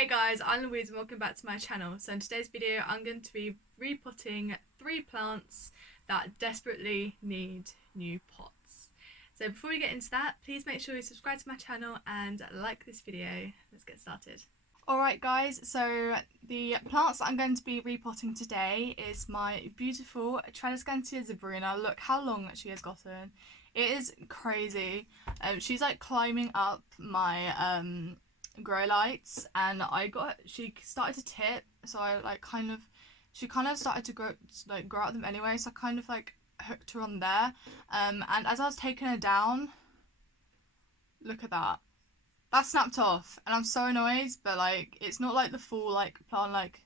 Hey guys, I'm Louise and welcome back to my channel. So in today's video I'm going to be repotting 3 plants that desperately need new pots. So before we get into that, please make sure you subscribe to my channel and like this video. Let's get started. Alright guys, so the plants that I'm going to be repotting today is my beautiful tradescantia zebrina. Look how long she has gotten. It is crazy. She's like climbing up my grow lights, and she started to tip, so she kind of started to grow out them anyway, so I kind of like hooked her on there, and as I was taking her down, look at that snapped off, and I'm so annoyed, but like it's not like the full like plant, like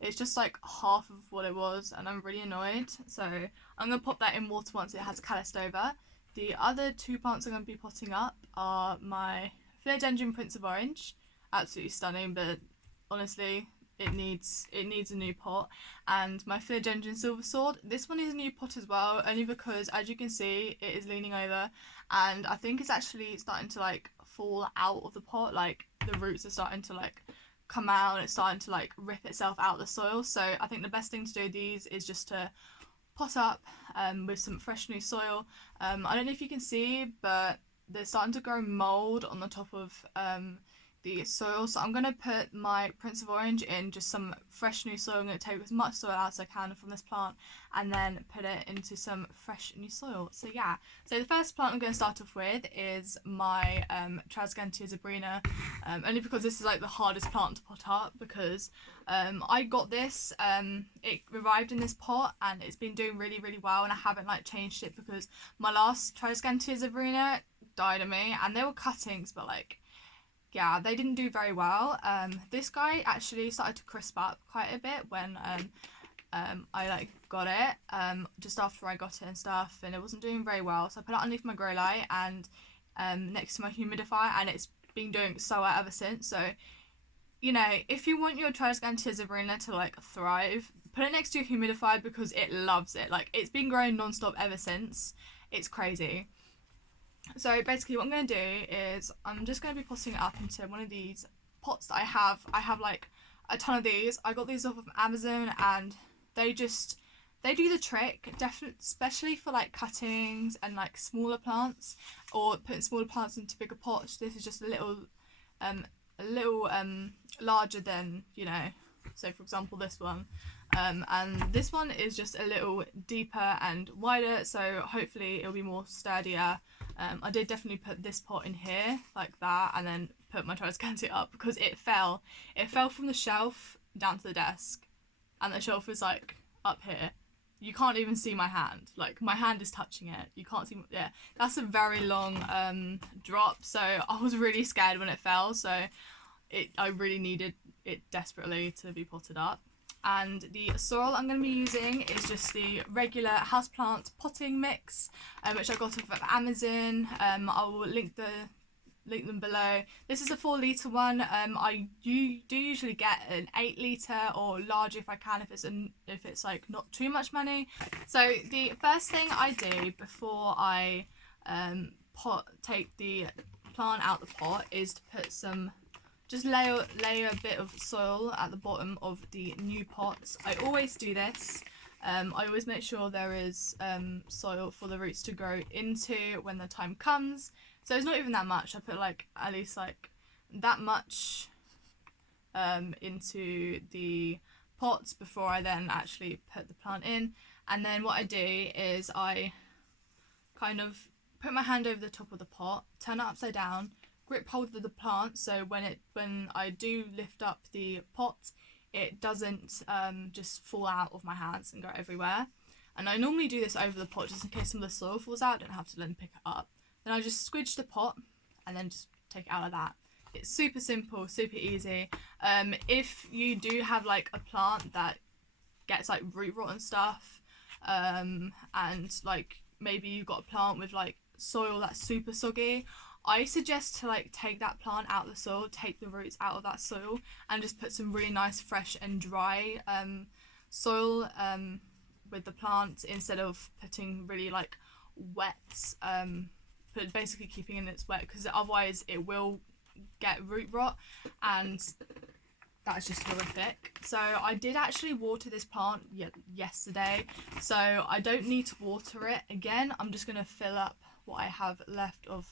it's just like half of what it was, and I'm really annoyed, so I'm gonna pop that in water once it has calloused over. The other 2 plants I'm going to be potting up are my philodendron Prince of Orange, absolutely stunning, but honestly it needs a new pot, and my philodendron Silver Sword. This one is a new pot as well, only because as you can see it is leaning over, and I think it's actually starting to like fall out of the pot, like the roots are starting to like come out and it's starting to like rip itself out of the soil. So I think the best thing to do with these is just to pot up with some fresh new soil. I don't know if you can see, but they're starting to grow mould on the top of the soil, so I'm going to put my Prince of Orange in just some fresh new soil. I'm going to take as much soil as I can from this plant and then put it into some fresh new soil. So yeah, so the first plant I'm going to start off with is my tradescantia zebrina, only because this is like the hardest plant to pot up, because I got this, it arrived in this pot and it's been doing really well, and I haven't like changed it because my last tradescantia zebrina died on me, and they were cuttings, but like yeah, they didn't do very well. This guy actually started to crisp up quite a bit when I like got it, just after I got it and stuff, and it wasn't doing very well, so I put it underneath my grow light and next to my humidifier, and it's been doing so well ever since. So you know, if you want your tradescantia zebrina to like thrive, put it next to your humidifier because it loves it. Like it's been growing non-stop ever since. It's crazy. So basically what I'm going to do is I'm just going to be potting it up into one of these pots that I have. I have like a ton of these. I got these off of Amazon, and they do the trick, definitely, especially for like cuttings and like smaller plants, or putting smaller plants into bigger pots. This is just a little larger than, you know, so for example this one, and this one is just a little deeper and wider, so hopefully it'll be more sturdier. I did definitely put this pot in here like that, and then put my tradescantia up because it fell from the shelf down to the desk, and the shelf is like up here. You can't even see my hand, like my hand is touching it, you can't see. Yeah, that's a very long drop, so I was really scared when it fell, so I really needed it desperately to be potted up. And the soil I'm going to be using is just the regular houseplant potting mix, which I got off of Amazon. I will link them below. This is a 4 litre one. I do usually get an 8 litre or larger if I can, if it's like not too much money. So the first thing I do before I take the plant out the pot is to put some, just layer a bit of soil at the bottom of the new pots. I always do this. I always make sure there is soil for the roots to grow into when the time comes. So it's not even that much. I put like at least like that much into the pots before I then actually put the plant in. And then what I do is I kind of put my hand over the top of the pot, turn it upside down, grip hold of the plant, so when I do lift up the pot, it doesn't just fall out of my hands and go everywhere. And I normally do this over the pot just in case some of the soil falls out. I don't have to then pick it up. Then I just squidge the pot and then just take it out like that. It's super simple, super easy. If you do have like a plant that gets like root rot and stuff, and like maybe you've got a plant with like soil that's super soggy, I suggest to like take that plant out of the soil, take the roots out of that soil, and just put some really nice fresh and dry soil with the plant, instead of putting really like wet, but basically keeping it its wet, because otherwise it will get root rot, and that's just horrific. So I did actually water this plant yesterday, so I don't need to water it again. I'm just going to fill up what I have left of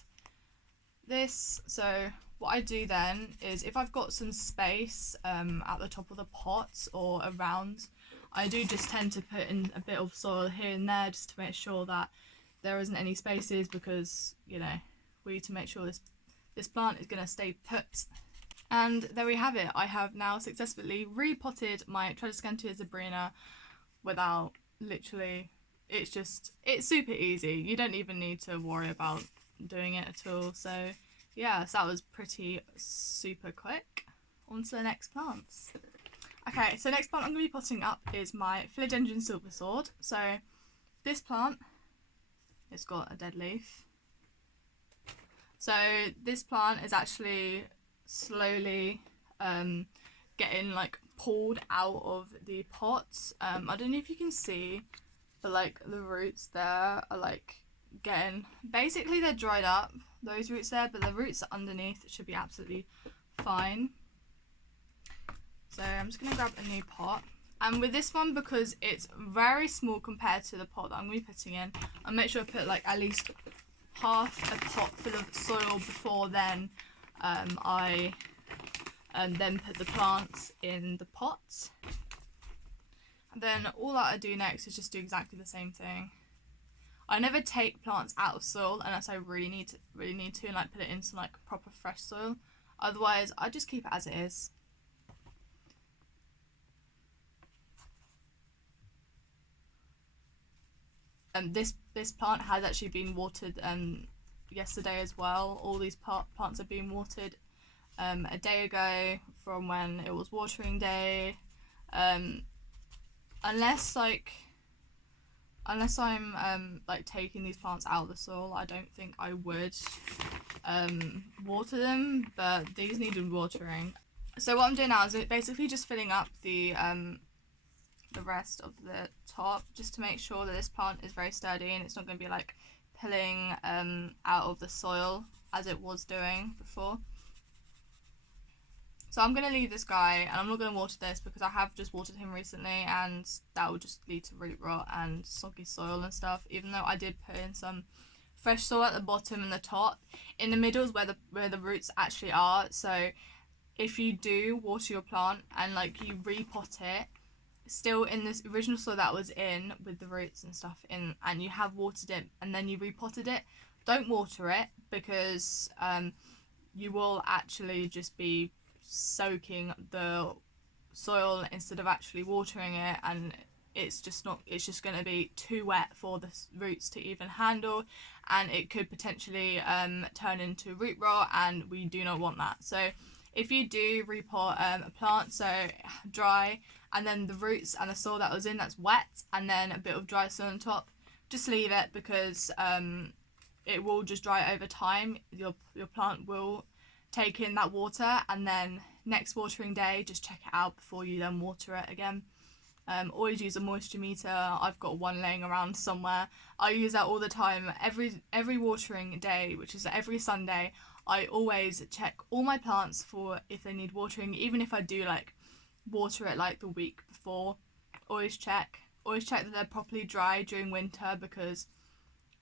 this. So what I do then is, if I've got some space at the top of the pot or around, I do just tend to put in a bit of soil here and there just to make sure that there isn't any spaces, because, you know, we need to make sure this plant is going to stay put. And there we have it. I have now successfully repotted my tradescantia zebrina without literally, it's super easy. You don't even need to worry about doing it at all. So yeah, so that was pretty super quick. On to the next plants. Okay, so next plant I'm going to be potting up is my philodendron silver sword. So this plant, it's got a dead leaf. So this plant is actually slowly getting like pulled out of the pots. I don't know if you can see, but like the roots there are like getting, basically they're dried up, those roots there, but the roots underneath should be absolutely fine. So I'm just going to grab a new pot. And with this one, because it's very small compared to the pot that I'm going to be putting in, I'll make sure I put like at least half a pot full of soil before then I then put the plants in the pots. And then all that I do next is just do exactly the same thing. I never take plants out of soil unless I really need to and like put it in some like proper fresh soil. Otherwise I just keep it as it is. This plant has actually been watered yesterday as well. All these plants have been watered a day ago from when it was watering day. Unless I'm like taking these plants out of the soil, I don't think I would water them, but these needed watering. So what I'm doing now is basically just filling up the rest of the top, just to make sure that this plant is very sturdy and it's not going to be like pulling out of the soil as it was doing before. So I'm going to leave this guy, and I'm not going to water this because I have just watered him recently, and that will just lead to root rot and soggy soil and stuff, even though I did put in some fresh soil at the bottom and the top. In the middle is where the roots actually are. So if you do water your plant and like you repot it, still in this original soil that was in with the roots and stuff in, and you have watered it and then you repotted it, don't water it, because you will actually just be soaking the soil instead of actually watering it, and it's just going to be too wet for the roots to even handle, and it could potentially turn into root rot, and we do not want that. So if you do repot a plant, so dry, and then the roots and the soil that was in that's wet, and then a bit of dry soil on top, just leave it, because it will just dry over time. Your plant will take in that water, and then next watering day just check it out before you then water it again. Always use a moisture meter. I've got one laying around somewhere. I use that all the time. Every watering day, which is every Sunday, I always check all my plants for if they need watering, even if I do like water it like the week before. Always check that they're properly dry during winter, because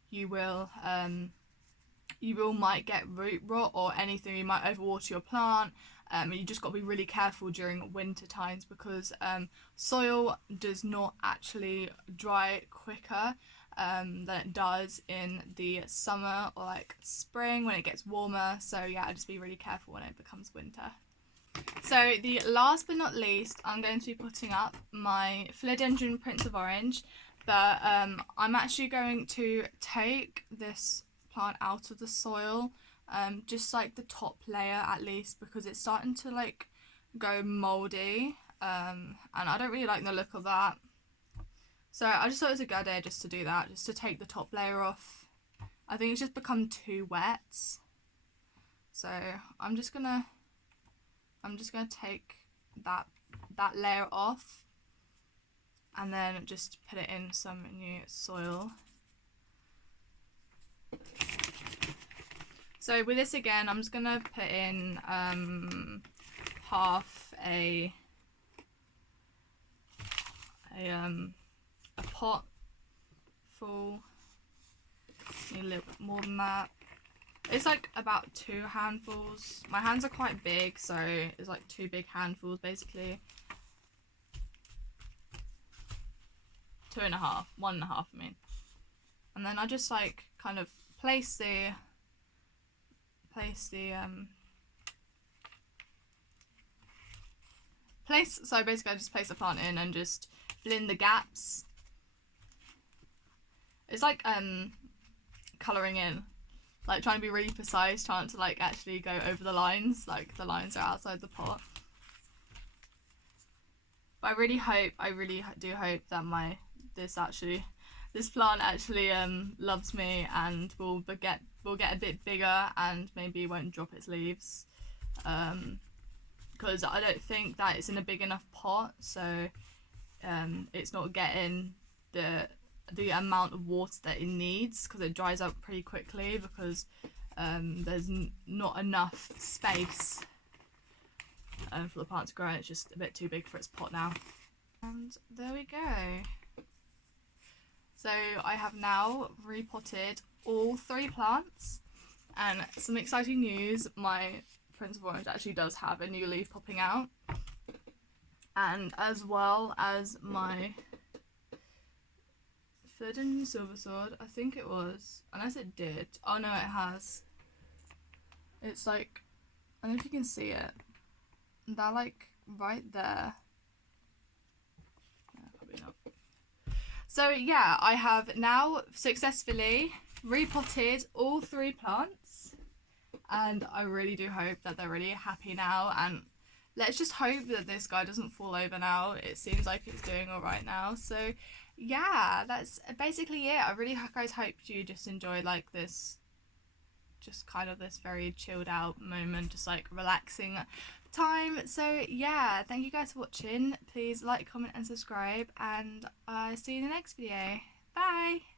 you might get root rot or anything. You might overwater your plant. You just got to be really careful during winter times, because soil does not actually dry quicker than it does in the summer or like spring when it gets warmer. So yeah, just be really careful when it becomes winter. So the last but not least, I'm going to be putting up my philodendron Prince of Orange, but I'm actually going to take this plant out of the soil, just like the top layer at least, because it's starting to like go moldy, and I don't really like the look of that. So I just thought it was a good idea just to do that, just to take the top layer off. I think it's just become too wet. So I'm just gonna take that layer off, and then just put it in some new soil. So with this again, I'm just gonna put in half a pot full, maybe a little bit more than that. It's like about 2 handfuls. My hands are quite big, so it's like 2 big handfuls basically. 2.5, 1.5 I mean. And then I just like kind of place the so basically I just place the plant in and just fill in the gaps. It's like colouring in, like trying to be really precise, trying to like actually go over the lines, like the lines are outside the pot. But I really do hope that this plant actually loves me and will get a bit bigger and maybe won't drop its leaves, because I don't think that it's in a big enough pot, so it's not getting the amount of water that it needs, because it dries up pretty quickly because there's not enough space for the plant to grow. It's just a bit too big for its pot now. And there we go. So I have now repotted all 3 plants, and some exciting news, my Prince of Orange actually does have a new leaf popping out, and as well as my philodendron silver sword, I think it was, unless it did, oh no it has, it's like, I don't know if you can see it, they're like right there. Probably not. So yeah, I have now successfully repotted all 3 plants, and I really do hope that they're really happy now, and let's just hope that this guy doesn't fall over now. It seems like it's doing alright now. So yeah, that's basically it. I really guys hope you just enjoyed like this, just kind of this very chilled out moment, just like relaxing time. So yeah, thank you guys for watching. Please like, comment and subscribe, and I'll see you in the next video. Bye.